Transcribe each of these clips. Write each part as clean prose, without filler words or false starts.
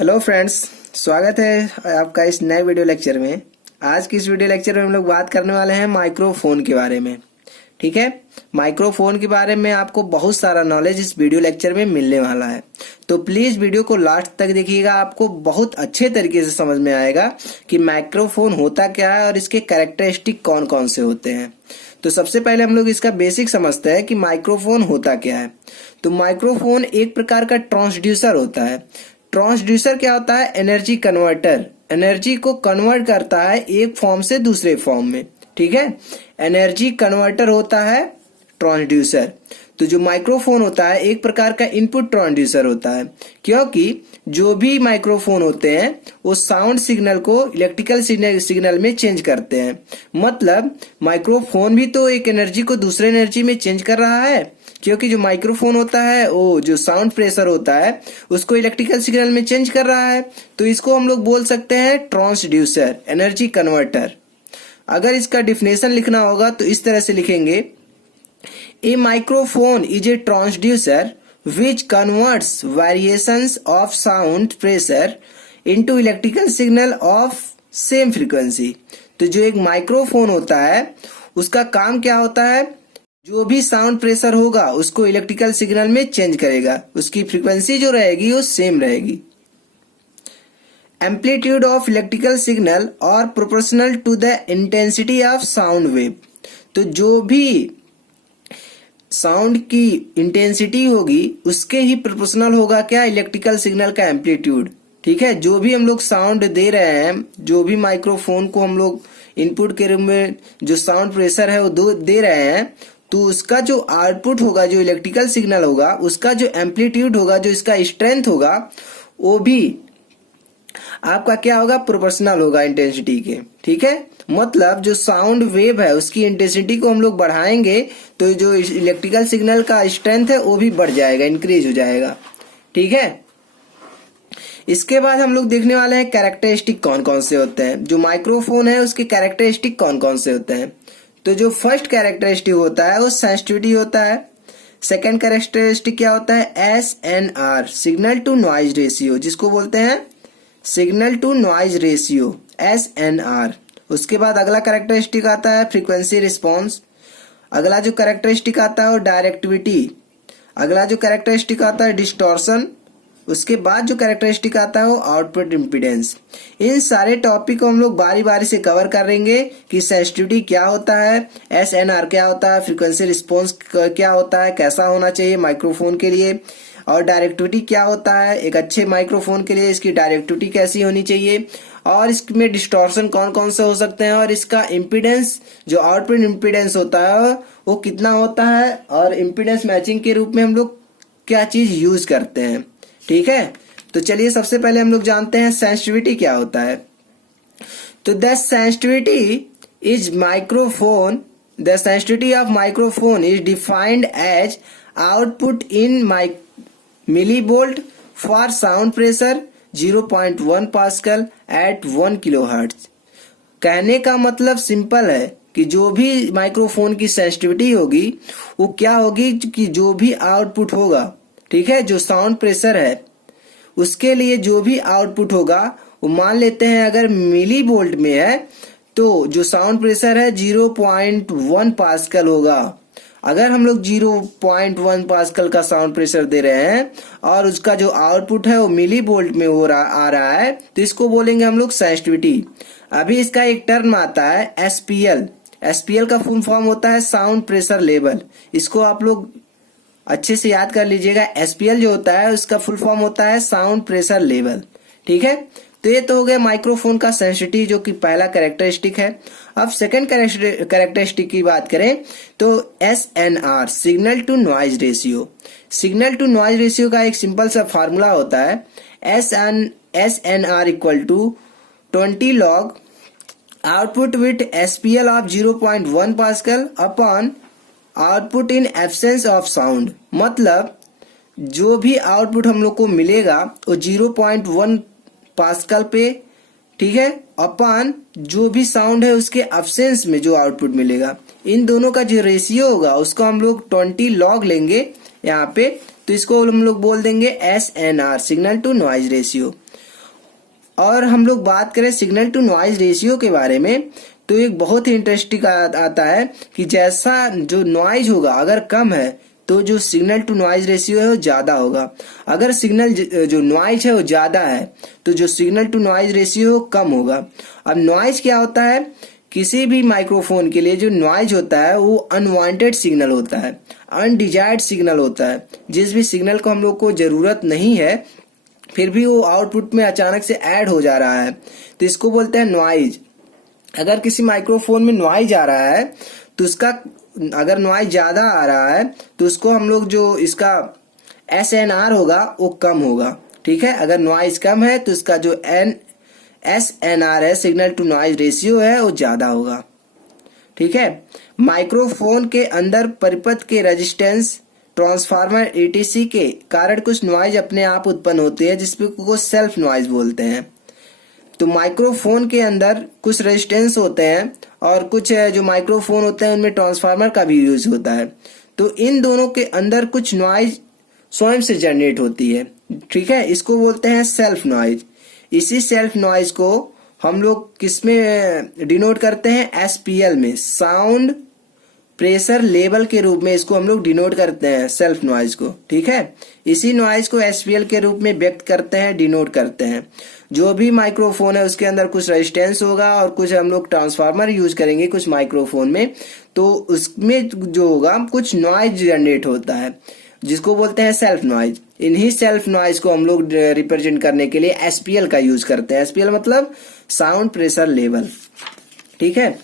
Hello friends, स्वागत है आपका इस नए वीडियो लेक्चर में। आज की इस वीडियो लेक्चर में हम लोग बात करने वाले हैं माइक्रोफोन के बारे में। ठीक है, माइक्रोफोन के बारे में आपको बहुत सारा नॉलेज इस वीडियो लेक्चर में मिलने वाला है, तो प्लीज वीडियो को लास्ट तक देखिएगा। आपको बहुत अच्छे तरीके से समझ में आएगा कि माइक्रोफोन होता क्या है और इसके कैरेक्टरिस्टिक कौन कौन से होते हैं। तो सबसे पहले हम लोग इसका बेसिक समझते हैं कि माइक्रोफोन होता क्या है। तो माइक्रोफोन एक प्रकार का ट्रांसड्यूसर होता है। ट्रांसड्यूसर क्या होता है? Energy converter. एनर्जी को कन्वर्ट करता है एक फॉर्म से दूसरे फॉर्म में। ठीक है, एनर्जी कन्वर्टर होता है ट्रांसड्यूसर। तो जो माइक्रोफोन होता है एक प्रकार का इनपुट ट्रांसड्यूसर होता है, क्योंकि जो भी माइक्रोफोन होते हैं वो साउंड सिग्नल को इलेक्ट्रिकल सिग्नल में चेंज करते हैं। मतलब माइक्रोफोन भी तो एक एनर्जी को दूसरे एनर्जी में चेंज कर रहा है, क्योंकि जो माइक्रोफोन होता है वो जो साउंड प्रेशर होता है उसको इलेक्ट्रिकल सिग्नल में चेंज कर रहा है। तो इसको हम लोग बोल सकते हैं ट्रांसड्यूसर, एनर्जी कन्वर्टर। अगर इसका डिफिनेशन लिखना होगा तो इस तरह से लिखेंगे, a microphone is a transducer which converts variations of sound pressure into electrical signal of same frequency। तो जो एक माइक्रोफोन होता है उसका काम क्या होता है? जो भी साउंड प्रेशर होगा उसको इलेक्ट्रिकल सिग्नल में चेंज करेगा, उसकी फ्रीक्वेंसी जो रहेगी वो सेम रहेगी। एम्पलीट्यूड ऑफ इलेक्ट्रिकल सिग्नल और proportional to the intensity of sound wave. तो जो भी साउंड की इंटेंसिटी होगी उसके ही प्रोपोर्शनल होगा क्या? इलेक्ट्रिकल सिग्नल का एम्पलीट्यूड। ठीक है, जो भी हम लोग साउंड दे रहे हैं, जो भी माइक्रोफोन को हम लोग इनपुट के रूप में जो साउंड प्रेशर है वो दे रहे हैं, तो उसका जो आउटपुट होगा, जो इलेक्ट्रिकल सिग्नल होगा, उसका जो एम्पलीट्यूड होगा, जो इसका स्ट्रेंथ होगा, वो भी आपका क्या होगा? प्रोपोर्शनल होगा इंटेंसिटी के। ठीक है, मतलब जो साउंड वेव है उसकी इंटेंसिटी को हम लोग बढ़ाएंगे तो जो इलेक्ट्रिकल सिग्नल का स्ट्रेंथ है वो भी बढ़ जाएगा, इंक्रीज हो जाएगा। ठीक है, इसके बाद हम लोग देखने वाले हैं कैरेक्टरिस्टिक कौन कौन से होते हैं। जो माइक्रोफोन है उसके कैरेक्टरिस्टिक कौन कौन से होते हैं। तो जो फर्स्ट कैरेक्टरिस्टिक होता है वो सेंसिटिविटी होता है। सेकेंड कैरेक्टरिस्टिक क्या होता है? SNR, signal to noise ratio, जिसको बोलते हैं signal to noise ratio, SNR। उसके बाद अगला कैरेक्टरिस्टिक आता है फ्रीक्वेंसी रिस्पॉन्स। अगला जो कैरेक्टरिस्टिक आता है वो डायरेक्टिविटी। अगला जो कैरेक्टरिस्टिक आता है डिस्टॉर्शन। उसके बाद जो कैरेक्टरिस्टिक आता है वो आउटपुट इम्पीडेंस। इन सारे टॉपिक को हम लोग बारी बारी से कवर करेंगे कि सेंसिटिविटी क्या होता है, SNR क्या होता है, फ्रीक्वेंसी रिस्पॉन्स क्या होता है, कैसा होना चाहिए माइक्रोफोन के लिए, और डायरेक्टिविटी क्या होता है एक अच्छे माइक्रोफोन के लिए, इसकी डायरेक्टिविटी कैसी होनी चाहिए, और इसमें डिस्टॉर्शन कौन कौन से हो सकते हैं, और इसका इम्पीडेंस जो आउटपुट इम्पीडेंस होता है वो कितना होता है, और इम्पीडेंस मैचिंग के रूप में हम लोग क्या चीज यूज करते हैं। ठीक है, तो चलिए सबसे पहले हम लोग जानते हैं सेंसिटिविटी क्या होता है। तो the sensitivity is microphone, the sensitivity of microphone is defined as output in millivolt for sound pressure 0.1 pascal at 1 kilohertz. कहने का मतलब सिंपल है कि जो भी माइक्रोफोन की सेंसिटिविटी होगी वो क्या होगी कि जो भी आउटपुट होगा, ठीक है, जो साउंड प्रेशर है उसके लिए जो भी आउटपुट होगा वो मान लेते हैं अगर मिली वोल्ट में है तो जो साउंड प्रेशर है 0.1 पास्कल होगा। अगर हम लोग 0.1 पास्कल का साउंड प्रेशर दे रहे हैं और उसका जो आउटपुट है वो मिली वोल्ट में आ रहा है तो इसको बोलेंगे हम लोग सेंसिटिविटी। अभी इसका एक टर्म आता है SPL। SPL का फुल फॉर्म होता है साउंड प्रेशर लेवल। इसको आप लोग अच्छे से याद कर लीजिएगा। SPL जो होता है उसका फुल फॉर्म होता है साउंड प्रेशर लेवल। ठीक है, तो ये तो हो गया माइक्रोफोन का सेंसिटिविटी जो कि पहला कैरेक्टरिस्टिक है। अब सेकंड कैरेक्टरिस्टिक की बात करें तो SNR, signal to noise ratio. Signal to noise ratio का एक सिंपल सा फार्मूला होता है SNR equal to 20 log output with SPL of 0.1 pascal upon output in absence of sound. मतलब जो भी आउटपुट हम लोग को मिलेगा वो 0.1 पास्कल पे, ठीक है, अपॉन जो भी साउंड है उसके एब्सेंस में जो आउटपुट मिलेगा। इन दोनों का जो रेशियो होगा उसको हम लोग 20 log लेंगे यहाँ पे, तो इसको हम लोग बोल देंगे SNR, signal to noise ratio. और हम लोग बात करें सिग्नल टू नॉइज रेशियो के बारे में, तो एक बहुत ही इंटरेस्टिंग आता है कि जैसा जो नॉइज होगा अगर कम है तो जो सिग्नल टू नॉइज रेशियो है वो ज्यादा होगा, अगर सिग्नल जो नॉइज है वो ज्यादा है तो जो सिग्नल टू नॉइज रेशियो कम होगा। अब नॉइज क्या होता है, किसी भी माइक्रोफोन के लिए जो नॉइज होता है वो अनवांटेड सिग्नल होता है, अनडिजायर्ड सिग्नल होता है, जिस भी सिग्नल को हम लोग को जरूरत नहीं है फिर भी वो आउटपुट में अचानक से ऐड हो जा रहा है, तो इसको बोलते हैं नॉइज। अगर किसी माइक्रोफोन में नॉइज आ रहा है तो उसका अगर नॉइज ज्यादा आ रहा है तो उसको हम लोग जो इसका SNR होगा वो कम होगा, ठीक है। अगर नॉइज कम है तो इसका जो SNR है, सिग्नल टू नॉइज रेशियो है, वो ज्यादा होगा, ठीक है। माइक्रोफोन के अंदर परिपथ के रेजिस्टेंस, ट्रांसफार्मर ETC के कारण कुछ नॉइज अपने आप उत्पन्न होती है जिसको सेल्फ नॉइज बोलते हैं। तो माइक्रोफोन के अंदर कुछ रेजिस्टेंस होते हैं और कुछ जो माइक्रोफोन होते हैं उनमें ट्रांसफार्मर का भी यूज होता है, तो इन दोनों के अंदर कुछ नॉइज स्वयं से जनरेट होती है, ठीक है। इसको बोलते हैं सेल्फ नॉइज। इसी सेल्फ नॉइज को हम लोग किस में डिनोट करते हैं, SPL में, साउंड प्रेशर लेवल के रूप में इसको हम लोग डिनोट करते हैं सेल्फ नॉइज को, ठीक है। इसी नॉइज को SPL के रूप में व्यक्त करते हैं, डिनोट करते हैं। जो भी माइक्रोफोन है उसके अंदर कुछ रेजिस्टेंस होगा और कुछ हम लोग ट्रांसफार्मर यूज करेंगे कुछ माइक्रोफोन में, तो उसमें जो होगा कुछ नॉइज जनरेट होता है जिसको बोलते हैं सेल्फ नॉइज। इन्हीं सेल्फ नॉइज को हम लोग रिप्रेजेंट करने के लिए SPL का यूज करते हैं। SPL मतलब साउंड प्रेशर लेवल, ठीक है।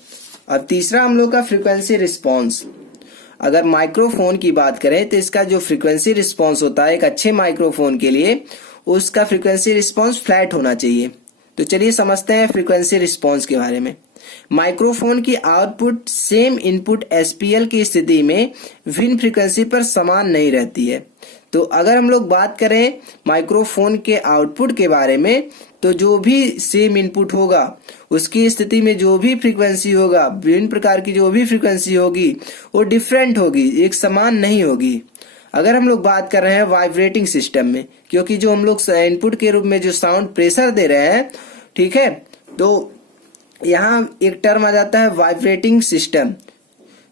अब तीसरा हम लोग का फ्रीक्वेंसी रिस्पॉन्स। अगर माइक्रोफोन की बात करें तो इसका जो फ्रीक्वेंसी रिस्पॉन्स होता है एक अच्छे माइक्रोफोन के लिए, उसका फ्रीक्वेंसी रिस्पॉन्स फ्लैट होना चाहिए। तो चलिए समझते हैं फ्रीक्वेंसी रिस्पॉन्स के बारे में। माइक्रोफोन की आउटपुट सेम इनपुट SPL की स्थिति में भिन्न फ्रीक्वेंसी पर समान नहीं रहती है। तो अगर हम लोग बात करें माइक्रोफोन के आउटपुट के बारे में, तो जो भी सेम इनपुट होगा उसकी स्थिति में जो भी फ्रीक्वेंसी होगा, विभिन्न प्रकार की जो भी फ्रीक्वेंसी होगी वो डिफरेंट होगी, एक समान नहीं होगी। अगर हम लोग बात कर रहे हैं वाइब्रेटिंग सिस्टम में, क्योंकि जो हम लोग इनपुट के रूप में जो साउंड प्रेशर दे रहे हैं, ठीक है, तो यहाँ एक टर्म आ जाता है वाइब्रेटिंग सिस्टम।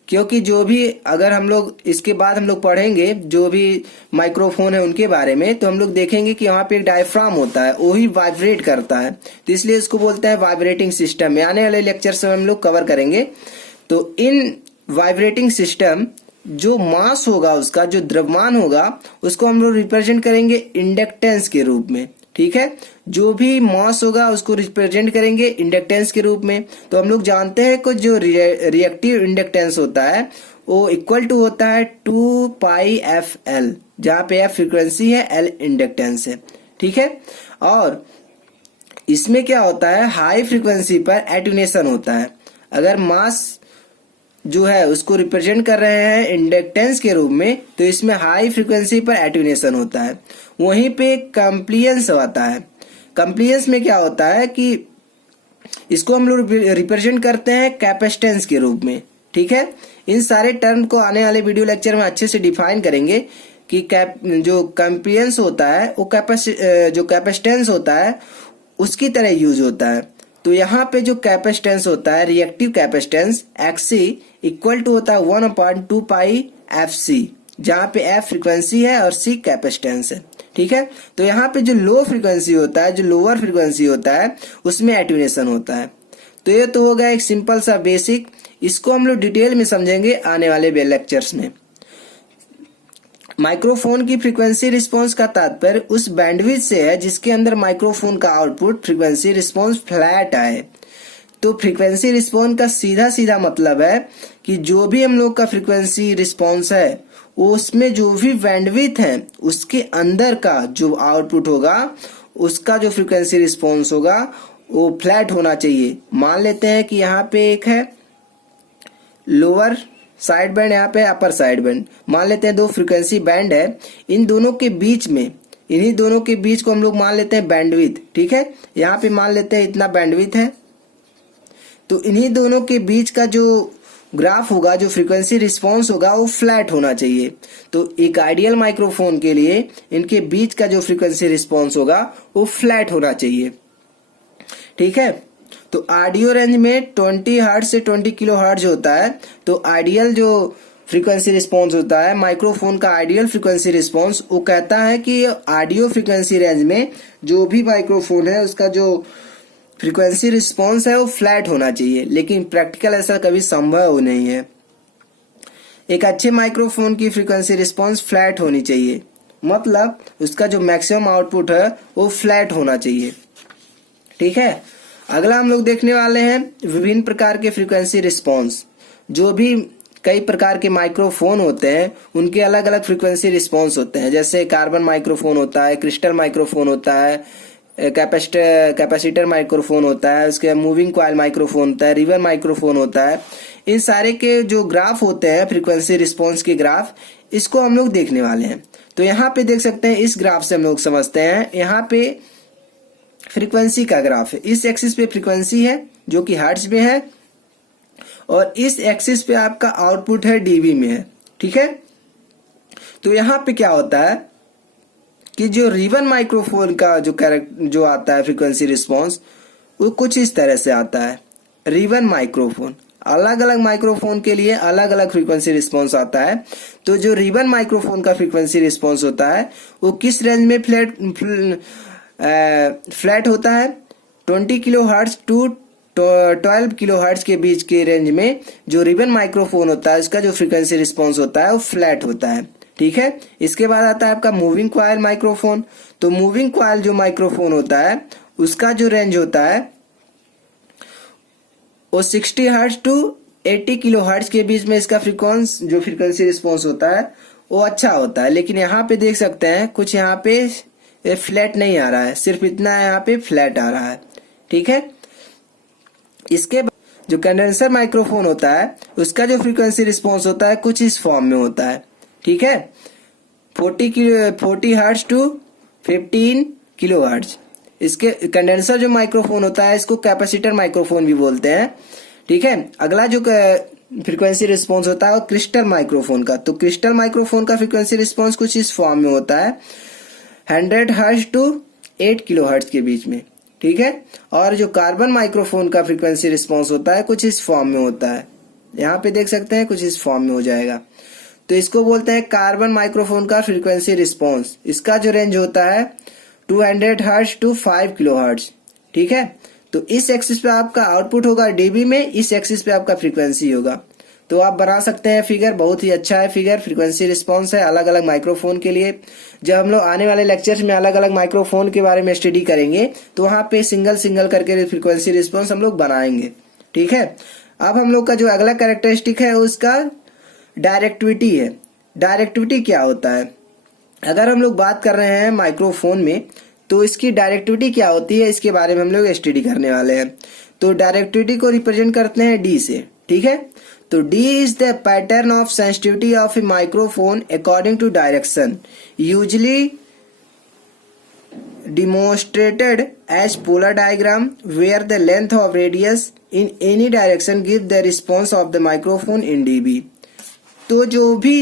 क्योंकि जो भी अगर हम लोग इसके बाद हम लोग पढ़ेंगे जो भी माइक्रोफोन है उनके बारे में, तो हम लोग देखेंगे कि वहाँ पे एक डायफ्राम होता है, वही वाइब्रेट करता है, तो इसलिए इसको बोलते हैं वाइब्रेटिंग सिस्टम। आने वाले लेक्चर से हम लोग कवर करेंगे। तो इन वाइब्रेटिंग सिस्टम जो मास होगा, उसका जो द्रव्यमान होगा, उसको हम लोग रिप्रेजेंट करेंगे इंडक्टेंस के रूप में, ठीक है। जो भी मास होगा उसको रिप्रेजेंट करेंगे इंडक्टेंस के रूप में। तो हम लोग जानते हैं कि जो रिएक्टिव इंडक्टेंस होता है वो इक्वल टू होता है 2πfL, जहाँ पे F फ्रीक्वेंसी है, L इंडक्टेंस है, ठीक है। और इसमें क्या होता है, हाई फ्रीक्वेंसी पर एट्यूनेशन होता है। अगर मास जो है उसको रिप्रेजेंट कर रहे हैं इंडक्टेंस के रूप में, तो इसमें हाई फ्रीक्वेंसी पर एट्यूनेशन होता है। वहीं पे कंप्लियंस होता है। कंप्लियंस में क्या होता है कि इसको हम लोग रिप्रेजेंट करते हैं कैपेसिटेंस के रूप में, ठीक है। इन सारे टर्म को आने वाले वीडियो लेक्चर में अच्छे से डिफाइन करेंगे कि जो कंप्लियंस होता है वो जो कैपेसिटेंस होता है उसकी तरह यूज होता है। तो यहाँ पे जो कैपेसिटेंस होता है, reactive capacitance XC equal to होता है 1/2πfC, जहाँ पे F फ्रीक्वेंसी है और C कैपेसिटेंस है, ठीक है। तो यहाँ पे जो लो फ्रीक्वेंसी होता है, जो लोअर फ्रीक्वेंसी होता है, उसमें एट्यूनेशन होता है। तो ये तो हो गया एक सिंपल सा बेसिक। इसको हम लोग डिटेल में समझेंगे आने वाले लेक्चर्स में। माइक्रोफोन की फ्रीक्वेंसी रिस्पांस का तात्पर्य उस बैंडविड्थ से है जिसके अंदर माइक्रोफोन का आउटपुट फ्रीक्वेंसी रिस्पांस फ्लैट आए। तो फ्रीक्वेंसी रिस्पांस का सीधा सीधा मतलब है कि जो भी हम लोग का फ्रीक्वेंसी रिस्पांस है वो उसमें जो भी बैंडविड्थ है उसके अंदर का जो आउटपुट होगा, उसका जो फ्रीक्वेंसी रिस्पांस होगा वो फ्लैट होना चाहिए। मान लेते हैं कि यहाँ पे एक है लोअर साइड बैंड, यहाँ पे अपर साइड बैंड। मान लेते हैं दो फ्रीक्वेंसी बैंड है, इन दोनों के बीच में, इन्हीं दोनों के बीच को हम लोग मान लेते हैं बैंडविड्थ, ठीक है। यहाँ पे मान लेते हैं इतना बैंडविड्थ है। तो इन्हीं दोनों के बीच का जो ग्राफ होगा, जो फ्रीक्वेंसी रिस्पांस होगा, वो फ्लैट होना चाहिए। तो एक आइडियल माइक्रोफोन के लिए इनके बीच का जो फ्रीक्वेंसी रिस्पांस होगा वो फ्लैट होना चाहिए, ठीक है। तो ऑडियो रेंज में 20 हर्ट्ज से 20 किलो हर्ट्ज होता है। तो आइडियल जो फ्रीक्वेंसी रिस्पॉन्स होता है माइक्रोफोन का, आइडियल फ्रीक्वेंसी रिस्पॉन्स, वो कहता है कि ऑडियो फ्रीक्वेंसी रेंज में जो भी माइक्रोफोन है उसका जो फ्रीक्वेंसी रिस्पॉन्स है वो फ्लैट होना चाहिए, लेकिन प्रैक्टिकल ऐसा कभी संभव नहीं है। एक अच्छे माइक्रोफोन की फ्रीक्वेंसी रिस्पॉन्स फ्लैट होनी चाहिए, मतलब उसका जो मैक्सिमम आउटपुट है वो फ्लैट होना चाहिए, ठीक है। अगला हम लोग देखने वाले हैं विभिन्न प्रकार के फ्रीक्वेंसी रिस्पॉन्स। जो भी कई प्रकार के माइक्रोफोन होते हैं उनके अलग अलग फ्रीक्वेंसी रिस्पॉन्स होते हैं, जैसे कार्बन माइक्रोफोन होता है, क्रिस्टल माइक्रोफोन होता है, कैपेसिटर माइक्रोफोन होता है, उसके मूविंग कॉइल माइक्रोफोन होता है, रिवर माइक्रोफोन होता है। इन सारे के जो ग्राफ होते हैं फ्रीक्वेंसी रिस्पॉन्स के ग्राफ, इसको हम लोग देखने वाले हैं। तो यहाँ पे देख सकते हैं, इस ग्राफ से हम लोग समझते हैं, यहाँ पे फ्रीक्वेंसी का ग्राफ है। इस एक्सिस पे फ्रीक्वेंसी है जो कि हर्ट्ज में है, और इस एक्सिस पे आपका आउटपुट है डीबी में है, ठीक है। तो यहाँ पे क्या होता है कि जो रिवन माइक्रोफोन का जो आता है फ्रीक्वेंसी रिस्पॉन्स, वो कुछ इस तरह से आता है। रिवन माइक्रोफोन, अलग अलग माइक्रोफोन के लिए अलग अलग फ्रीक्वेंसी रिस्पॉन्स आता है। तो जो रिवन माइक्रोफोन का फ्रीक्वेंसी रिस्पॉन्स होता है वो किस रेंज में फ्लैट होता है? 20 kilo hertz to 12 kilo hertz के बीच के रेंज में जो रिबन माइक्रोफोन होता है उसका जो फ्रीक्वेंसी रिस्पॉन्स होता है वो फ्लैट होता है, ठीक है। इसके बाद आता है आपका मूविंग कॉइल माइक्रोफोन। तो मूविंग कॉइल जो माइक्रोफोन होता है उसका जो रेंज होता है वो 60 हर्ट्ज टू 80 किलो हर्ट्ज के बीच में इसका फ्रीक्वेंसी रिस्पॉन्स होता है वो अच्छा होता है। लेकिन यहाँ पे देख सकते हैं कुछ यहाँ पे फ्लैट नहीं आ रहा है, सिर्फ इतना यहाँ पे फ्लैट आ रहा है, ठीक है। इसके बाद जो कंडेंसर माइक्रोफोन होता है उसका जो फ्रीक्वेंसी रिस्पॉन्स होता है कुछ इस फॉर्म में होता है, ठीक है। 40 हर्ट्ज टू 15 किलो हर्ट्ज। इसके कंडेंसर जो माइक्रोफोन होता है इसको कैपेसिटर माइक्रोफोन भी बोलते हैं, ठीक है। अगला जो फ्रीक्वेंसी रिस्पॉन्स होता है वो क्रिस्टल माइक्रोफोन का। तो क्रिस्टल माइक्रोफोन का फ्रीक्वेंसी रिस्पॉन्स कुछ इस फॉर्म में होता है, 100 हर्ट्ज टू 8 किलो हर्ट्ज के बीच में, ठीक है। और जो कार्बन माइक्रोफोन का फ्रीक्वेंसी रिस्पॉन्स होता है कुछ इस फॉर्म में होता है, यहाँ पे देख सकते हैं कुछ इस फॉर्म में हो जाएगा। तो इसको बोलते हैं कार्बन माइक्रोफोन का फ्रीक्वेंसी रिस्पॉन्स। इसका जो रेंज होता है 200 हर्ट्ज टू 5 किलो हर्ट्ज, ठीक है। तो इस एक्सिस पे आपका आउटपुट होगा डीबी में, इस एक्सिस पे आपका फ्रीक्वेंसी होगा। तो आप बना सकते हैं फिगर, बहुत ही अच्छा है फिगर, फ्रीक्वेंसी रिस्पॉन्स है अलग अलग माइक्रोफोन के लिए। जब हम लोग आने वाले लेक्चर्स में अलग अलग माइक्रोफोन के बारे में स्टडी करेंगे तो वहां पे सिंगल सिंगल करके फ्रीक्वेंसी रिस्पॉन्स हम लोग बनाएंगे, ठीक है। अब हम लोग का जो अगला कैरेक्टरिस्टिक है उसका डायरेक्टिविटी है। डायरेक्टिविटी क्या होता है? अगर हम लोग बात कर रहे हैं माइक्रोफोन में तो इसकी डायरेक्टिविटी क्या होती है इसके बारे में हम लोग स्टडी करने वाले हैं। तो डायरेक्टिविटी को रिप्रेजेंट करते हैं डी से, ठीक है। तो D is the pattern of sensitivity of a microphone according to direction, usually demonstrated as polar diagram, where the length of radius in any direction gives the response of the microphone in dB. तो जो भी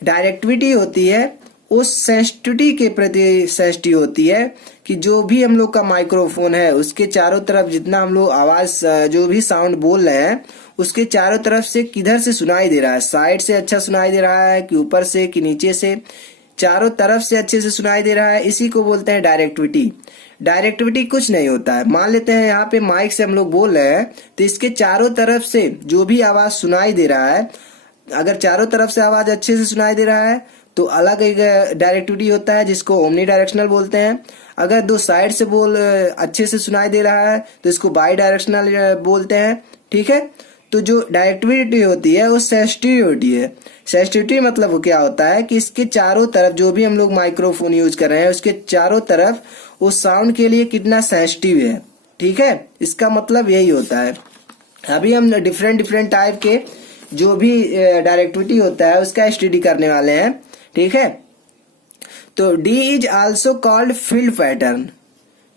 directivity होती है वो sensitivity के प्रति sensitive होती है कि जो भी हम लोग का माइक्रोफोन है उसके चारों तरफ जितना हम लोग आवाज जो भी साउंड बोल रहे हैं उसके चारों तरफ से किधर से सुनाई दे रहा है, साइड से अच्छा सुनाई दे रहा है कि ऊपर से कि नीचे से, चारों तरफ से अच्छे से सुनाई दे रहा है, इसी को बोलते हैं डायरेक्टिविटी। डायरेक्टिविटी कुछ नहीं होता है, मान लेते हैं यहाँ पे माइक से हम लोग बोल रहे हैं तो इसके चारों तरफ से जो भी आवाज सुनाई दे रहा है, अगर चारों तरफ से आवाज अच्छे से सुनाई दे रहा है तो अलग एक डायरेक्टिविटी होता है जिसको ओमनी डायरेक्शनल बोलते हैं। अगर दो साइड से बोल अच्छे से सुनाई दे रहा है तो इसको बाई डायरेक्शनल बोलते हैं, ठीक है। तो जो डायरेक्टिविटी होती है वो सेंसिटिविटी है। सेंसिटिविटी मतलब वो क्या होता है कि इसके चारों तरफ जो भी हम लोग माइक्रोफोन यूज कर रहे हैं उसके चारों तरफ वो साउंड के लिए कितना सेंसिटिव है, ठीक है। इसका मतलब यही होता है। अभी हम डिफरेंट टाइप के जो भी डायरेक्टिविटी होता है उसका स्टडी करने वाले हैं, ठीक है। तो D is also called field pattern.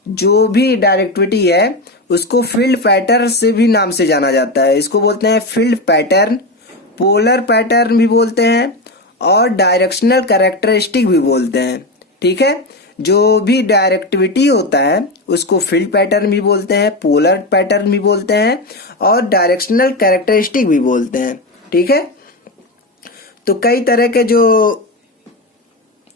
जो भी डायरेक्टिविटी है उसको फील्ड पैटर्न से भी नाम से जाना जाता है। इसको बोलते हैं फील्ड पैटर्न, पोलर पैटर्न भी बोलते हैं और डायरेक्शनल कैरेक्टरिस्टिक भी बोलते हैं, ठीक है। जो भी डायरेक्टिविटी होता है उसको फील्ड पैटर्न भी बोलते हैं, पोलर पैटर्न भी बोलते हैं और डायरेक्शनल कैरेक्टरिस्टिक भी बोलते हैं। ठीक है, तो कई तरह के जो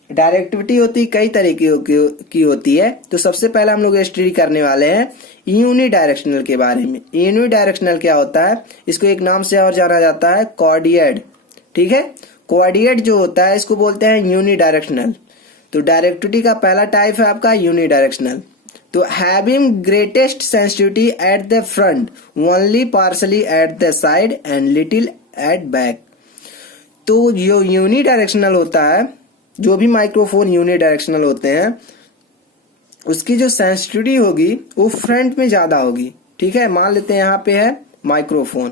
डायरेक्टिविटी होती है कई तरह की होती है। तो सबसे पहले हम लोग स्टडी करने वाले हैं यूनिडायरेक्शनल के बारे में। यूनिडायरेक्शनल क्या होता है, इसको एक नाम से और जाना जाता है कोऑर्डिनेट। ठीक है, कोऑर्डिनेट जो होता है इसको बोलते हैं यूनिडायरेक्शनल। तो डायरेक्टिविटी का पहला टाइप है आपका यूनिडायरेक्शनल। तो having greatest sensitivity at the front, only partially at the side and little at back. तो जो यूनिडायरेक्शनल होता है, जो भी माइक्रोफोन यूनिडायरेक्शनल होते हैं उसकी जो सेंसिटिविटी होगी वो फ्रंट में ज्यादा होगी। ठीक है, मान लेते हैं यहाँ पे है माइक्रोफोन,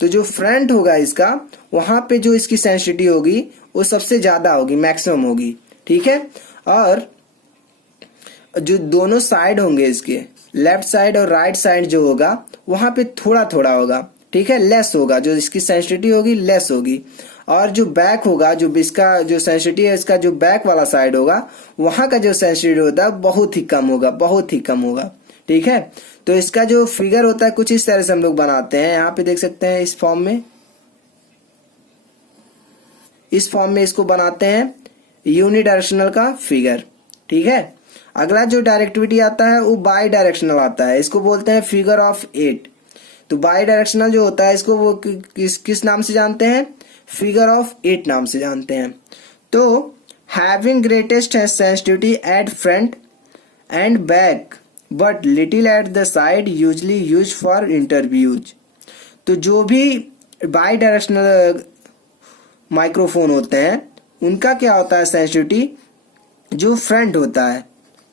तो जो फ्रंट होगा इसका वहां पे जो इसकी सेंसिटिविटी होगी वो सबसे ज्यादा होगी, मैक्सिमम होगी। ठीक है, और जो दोनों साइड होंगे इसके लेफ्ट साइड और राइट साइड जो होगा वहां पे थोड़ा थोड़ा होगा। ठीक है, लेस होगा, जो इसकी सेंसिटिविटी होगी लेस होगी। और जो बैक होगा, जो इसका जो सेंसिटिविटी है इसका जो बैक वाला साइड होगा वहां का जो सेंसिटिविटी होता है बहुत ही कम होगा, बहुत ही कम होगा। ठीक है, तो इसका जो फिगर होता है कुछ इस तरह से हम लोग बनाते हैं। यहाँ पे देख सकते हैं इस फॉर्म में इसको बनाते हैं यूनिडायरेक्शनल का फिगर। ठीक है, अगला जो डायरेक्टिविटी आता है वो बाई डायरेक्शनल आता है, इसको बोलते हैं फिगर ऑफ 8। तो बाई डायरेक्शनल जो होता है इसको वो किस नाम से जानते हैं, फिगर ऑफ 8 नाम से जानते हैं। तो having greatest sensitivity at front and back but little at the side, usually use for interviews. तो जो भी बाई डायरेक्शनल माइक्रोफोन होते हैं उनका क्या होता है सेंसिटिविटी, जो फ्रंट होता है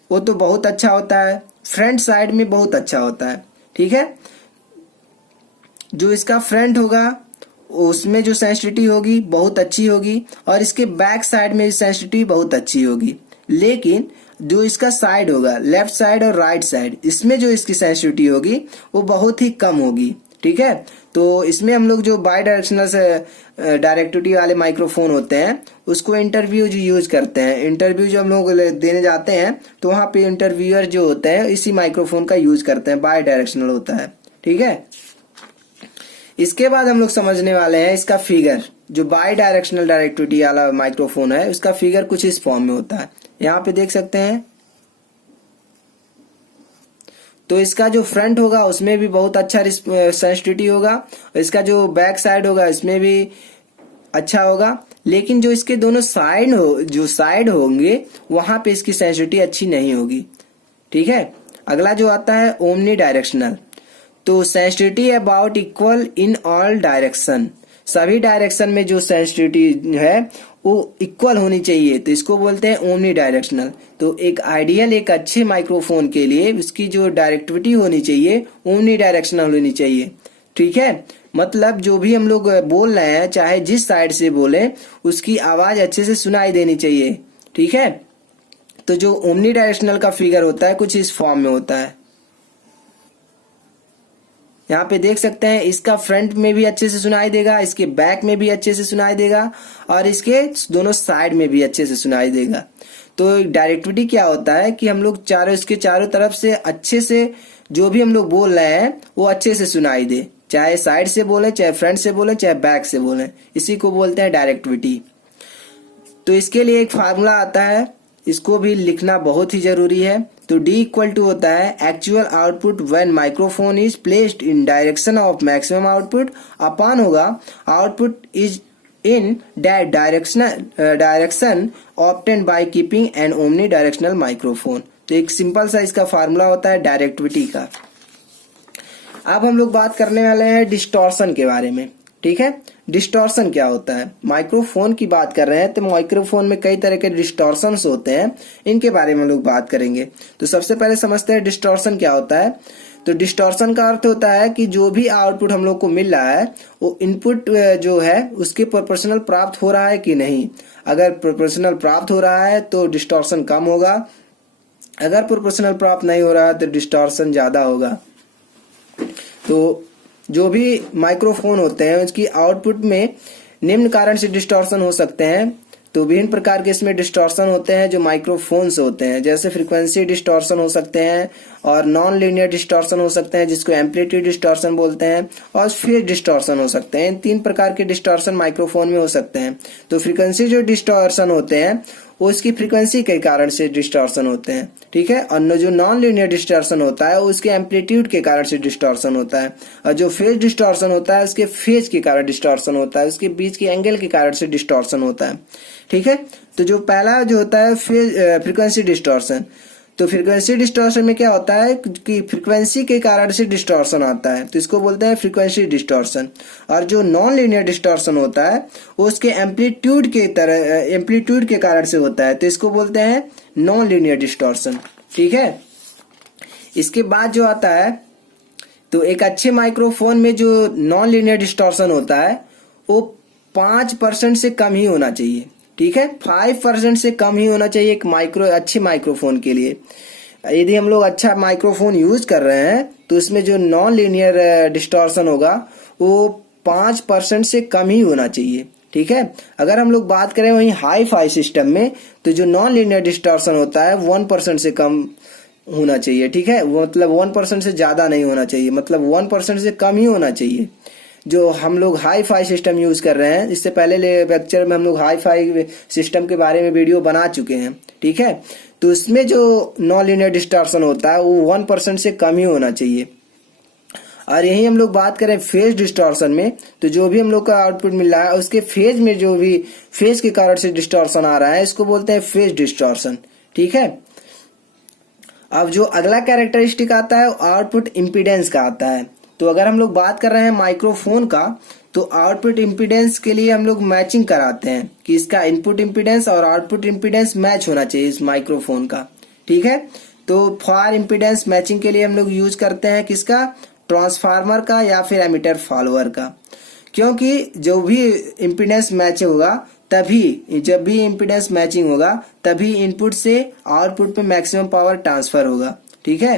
वो तो बहुत अच्छा होता है, फ्रंट साइड में बहुत अच्छा होता है। ठीक है, जो इसका फ्रंट होगा उसमें जो सेंसिटिविटी होगी बहुत अच्छी होगी और इसके बैक साइड में सेंसिटिविटी बहुत अच्छी होगी। लेकिन जो इसका साइड होगा लेफ्ट साइड और राइट साइड, इसमें जो इसकी सेंसिटिविटी होगी वो बहुत ही कम होगी। ठीक है, तो इसमें हम लोग जो बाई डायरेक्शनल से डायरेक्टिविटी वाले माइक्रोफोन होते हैं उसको इंटरव्यू जो यूज करते हैं। इंटरव्यू जो हम लोग देने जाते हैं तो वहां पे इंटरव्यूअर जो होते हैं इसी माइक्रोफोन का यूज करते हैं, बाई डायरेक्शनल होता है। ठीक है, इसके बाद हम लोग समझने वाले हैं इसका फिगर। जो बाई डायरेक्शनल डायरेक्टिविटी वाला माइक्रोफोन है उसका फिगर कुछ इस फॉर्म में होता है, यहाँ पे देख सकते हैं। तो इसका जो फ्रंट होगा उसमें भी बहुत अच्छा सेंसिटिविटी होगा, इसका जो बैक साइड होगा इसमें भी अच्छा होगा। लेकिन जो इसके दोनों साइड होंगे वहां पे इसकी सेंसिटिविटी अच्छी नहीं होगी। ठीक है, अगला जो आता है ओमनी डायरेक्शनल। तो sensitivity about equal in all direction, सभी डायरेक्शन में जो सेंसिटिविटी है वो इक्वल होनी चाहिए, तो इसको बोलते हैं ओमनी डायरेक्शनल। तो एक आइडियल एक अच्छे माइक्रोफोन के लिए उसकी जो डायरेक्टिविटी होनी चाहिए ओमनी डायरेक्शनल होनी चाहिए। ठीक है, मतलब जो भी हम लोग बोल रहे हैं चाहे जिस साइड से बोले उसकी आवाज अच्छे से सुनाई देनी चाहिए। ठीक है, तो जो ओमनी डायरेक्शनल का फिगर होता है कुछ इस फॉर्म में होता है, यहाँ पे देख सकते हैं। इसका फ्रंट में भी अच्छे से सुनाई देगा, इसके बैक में भी अच्छे से सुनाई देगा और इसके दोनों साइड में भी अच्छे से सुनाई देगा। तो डायरेक्टिविटी क्या होता है कि हम लोग इसके चारों तरफ से अच्छे से जो भी हम लोग बोल रहे हैं वो अच्छे से सुनाई दे, चाहे साइड से बोले, चाहे फ्रंट से बोले, चाहे बैक से बोले, इसी को बोलते हैं डायरेक्टिविटी। तो इसके लिए एक फार्मूला आता है, इसको भी लिखना बहुत ही जरूरी है। तो D इक्वल टू होता है actual output when microphone is placed in direction of maximum output, अपान होगा output is in that direction obtained by keeping an omnidirectional microphone. तो एक सिंपल सा इसका फार्मूला होता है डायरेक्टिविटी का। अब हम लोग बात करने वाले हैं डिस्टॉर्शन के बारे में। ठीक है, डिस्टॉर्शन क्या होता है, माइक्रोफोन की बात कर रहे हैं तो माइक्रोफोन में कई तरह के डिस्टॉर्शंस होते हैं, इनके बारे में हम लोग बात करेंगे। तो सबसे पहले समझते हैं डिस्टॉर्शन क्या होता है। तो डिस्टॉर्शन का अर्थ होता है कि जो भी आउटपुट हम लोग को मिल रहा है वो इनपुट जो है उसके प्रोपोर्शनल प्राप्त हो रहा है कि नहीं। अगर प्रोपोर्शनल प्राप्त हो रहा है तो डिस्टॉर्शन कम होगा, अगर प्रोपोर्शनल प्राप्त नहीं हो रहा है तो डिस्टॉर्शन ज्यादा होगा। तो जो भी माइक्रोफोन होते हैं उसकी आउटपुट में निम्न कारण से डिस्टॉर्शन हो सकते हैं। तो विभिन्न प्रकार के इसमें डिस्टॉर्शन होते हैं जो माइक्रोफोन्स होते हैं, जैसे फ्रीक्वेंसी डिस्टॉर्शन हो सकते हैं और नॉन लीनियर डिस्टॉर्शन हो सकते हैं जिसको एम्पलीट्यूड डिस्टॉर्शन बोलते हैं, और फेज डिस्टॉर्शन हो सकते हैं। इन 3 प्रकार के डिस्टॉर्शन माइक्रोफोन में हो सकते हैं। तो फ्रीक्वेंसी जो डिस्टॉर्शन होते हैं वो इसकी फ्रीक्वेंसी के कारण से डिस्टॉर्शन होते हैं, ठीक है। और जो नॉन लीनियर डिस्टॉर्शन होता है वो उसके एम्पलीट्यूड के कारण से डिस्टॉर्शन होता है, और जो फेज डिस्टॉर्शन होता है उसके फेज के कारण डिस्टॉर्शन होता है, उसके बीच के एंगल के कारण से डिस्टॉर्शन होता है, ठीक है। तो जो पहला जो होता है फ्रीक्वेंसी डिस्टॉर्शन, तो फ्रीक्वेंसी डिस्टॉर्शन में क्या होता है कि फ्रीक्वेंसी के कारण से डिस्टॉर्शन आता है, तो इसको बोलते हैं फ्रीक्वेंसी डिस्टॉर्शन। और जो नॉन लीनियर डिस्टॉर्शन होता है वो उसके एम्पलीट्यूड के कारण से होता है, तो इसको बोलते हैं नॉन लीनियर डिस्टॉर्शन, ठीक है। इसके बाद जो आता है, तो एक अच्छे माइक्रोफोन में जो नॉन लीनियर डिस्टॉर्शन होता है वो 5% से कम ही होना चाहिए, ठीक है। 5% से कम ही होना चाहिए एक अच्छे माइक्रोफोन के लिए। यदि हम लोग अच्छा माइक्रोफोन यूज कर रहे हैं तो इसमें जो नॉन लीनियर डिस्टॉर्शन होगा वो 5% से कम ही होना चाहिए, ठीक है। अगर हम लोग बात करें वहीं हाई फाई सिस्टम में, तो जो नॉन लीनियर डिस्टॉर्शन होता है 1% से कम होना चाहिए, ठीक है। मतलब 1% से ज्यादा नहीं होना चाहिए, मतलब 1% से कम ही होना चाहिए। जो हम लोग हाई फाई सिस्टम यूज कर रहे हैं, इससे पहले लेक्चर में हम लोग हाई फाई सिस्टम के बारे में वीडियो बना चुके हैं, ठीक है। तो इसमें जो नॉन लीनियर डिस्टॉर्शन होता है वो 1% से कम ही होना चाहिए। और यही हम लोग बात करें फेज डिस्टॉर्शन में, तो जो भी हम लोग का आउटपुट मिल रहा है उसके फेज में जो भी फेज के कारण से डिस्टॉर्शन आ रहा है इसको बोलते हैं फेज डिस्टॉर्शन, ठीक है। अब जो अगला कैरेक्टरिस्टिक आता है आउटपुट इम्पीडेंस का आता है। तो अगर हम लोग बात कर रहे हैं माइक्रोफोन का, तो आउटपुट इम्पीडेंस के लिए हम लोग मैचिंग कराते हैं कि इसका इनपुट इम्पीडेंस और आउटपुट इम्पीडेंस मैच होना चाहिए इस माइक्रोफोन का, ठीक है। तो फॉर इम्पीडेंस मैचिंग के लिए हम लोग यूज करते हैं किसका, ट्रांसफार्मर का या फिर एमीटर फॉलोअर का, क्योंकि जो भी इम्पीडेंस मैच होगा तभी, जब भी इम्पीडेंस मैचिंग होगा तभी इनपुट से आउटपुट पे मैक्सिमम पावर ट्रांसफर होगा, ठीक है।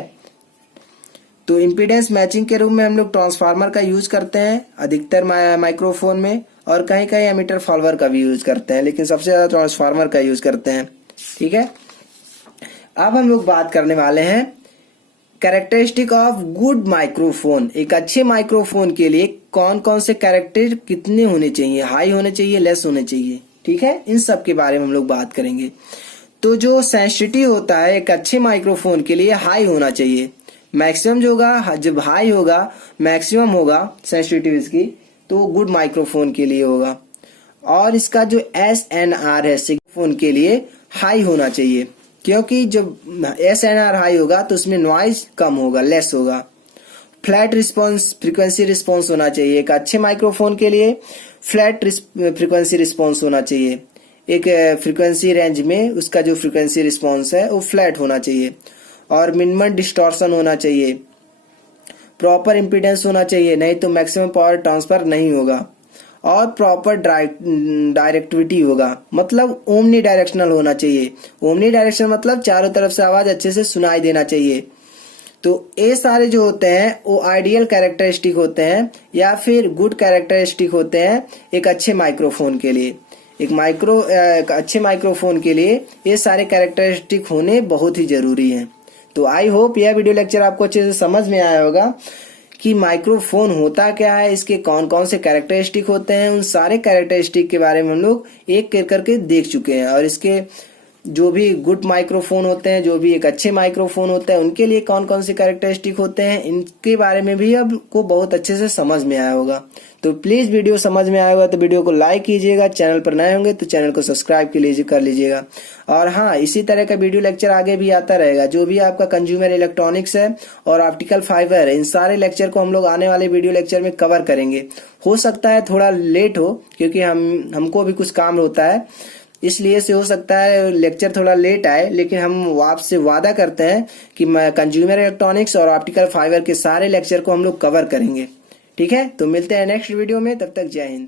तो इम्पीडेंस मैचिंग के रूप में हम लोग ट्रांसफार्मर का यूज करते हैं अधिकतर माइक्रोफोन में, और कहीं कहीं एमीटर फॉलोअर का भी यूज करते हैं, लेकिन सबसे ज्यादा ट्रांसफार्मर का यूज करते हैं, ठीक है। अब हम लोग बात करने वाले हैं कैरेक्टरिस्टिक ऑफ गुड माइक्रोफोन। एक अच्छे माइक्रोफोन के लिए कौन कौन से कैरेक्टर कितने होने चाहिए, हाई होने चाहिए, लेस होने चाहिए, ठीक है। इन सब के बारे में हम लोग बात करेंगे। तो जो सेंसिटिविटी होता है एक अच्छे माइक्रोफोन के लिए हाई होना चाहिए। मैक्सिमम जो होगा, जब हाई होगा मैक्सिमम होगा सेंसिटिविटी इसकी, तो गुड माइक्रोफोन के लिए होगा। और इसका जो SNR है फोन के लिए हाई होना चाहिए, क्योंकि जब SNR हाई होगा तो उसमें नॉइज कम होगा, लेस होगा। फ्लैट रिस्पॉन्स, फ्रीक्वेंसी रिस्पॉन्स होना चाहिए। एक अच्छे माइक्रोफोन के लिए फ्लैट फ्रीक्वेंसी रिस्पॉन्स होना चाहिए। एक फ्रीक्वेंसी रेंज में उसका जो फ्रीक्वेंसी रिस्पॉन्स है वो फ्लैट होना चाहिए। और मिनिमम डिस्टॉर्शन होना चाहिए। प्रॉपर इम्पीडेंस होना चाहिए, नहीं तो मैक्सिमम पावर ट्रांसफर नहीं होगा। और प्रॉपर डायरेक्टिविटी होगा, मतलब ओमनी डायरेक्शनल होना चाहिए। ओमनी डायरेक्शन मतलब चारों तरफ से आवाज अच्छे से सुनाई देना चाहिए। तो ये सारे जो होते हैं वो आइडियल कैरेक्टरिस्टिक होते हैं या फिर गुड कैरेक्टरिस्टिक होते हैं एक अच्छे माइक्रोफोन के लिए। एक अच्छे माइक्रोफोन के लिए ये सारे कैरेक्टरिस्टिक होने बहुत ही जरूरी हैं। तो आई होप यह वीडियो लेक्चर आपको अच्छे से समझ में आया होगा कि माइक्रोफोन होता क्या है, इसके कौन कौन से कैरेक्टरिस्टिक होते हैं। उन सारे कैरेक्टरिस्टिक के बारे में हम लोग एक एक करके देख चुके हैं, और इसके जो भी गुड माइक्रोफोन होते हैं, जो भी एक अच्छे माइक्रोफोन होते हैं, उनके लिए कौन कौन से कैरेक्टरिस्टिक होते हैं, इनके बारे में भी आपको बहुत अच्छे से समझ में आया होगा। तो प्लीज वीडियो समझ में आया होगा तो वीडियो को लाइक कीजिएगा, चैनल पर नए होंगे तो चैनल को सब्सक्राइब कर लीजिएगा। और हाँ, इसी तरह का वीडियो लेक्चर आगे भी आता रहेगा। जो भी आपका कंज्यूमर इलेक्ट्रॉनिक्स है और ऑप्टिकल फाइबर है, इन सारे लेक्चर को हम लोग आने वाले वीडियो लेक्चर में कवर करेंगे। हो सकता है थोड़ा लेट हो, क्योंकि हमको भी कुछ काम होता है, इसलिए से हो सकता है लेक्चर थोड़ा लेट आए, लेकिन हम आपसे वादा करते हैं कि कंज्यूमर इलेक्ट्रॉनिक्स और ऑप्टिकल फाइबर के सारे लेक्चर को हम लोग कवर करेंगे। ठीक है, तो मिलते हैं नेक्स्ट वीडियो में, तब तक जय हिंद।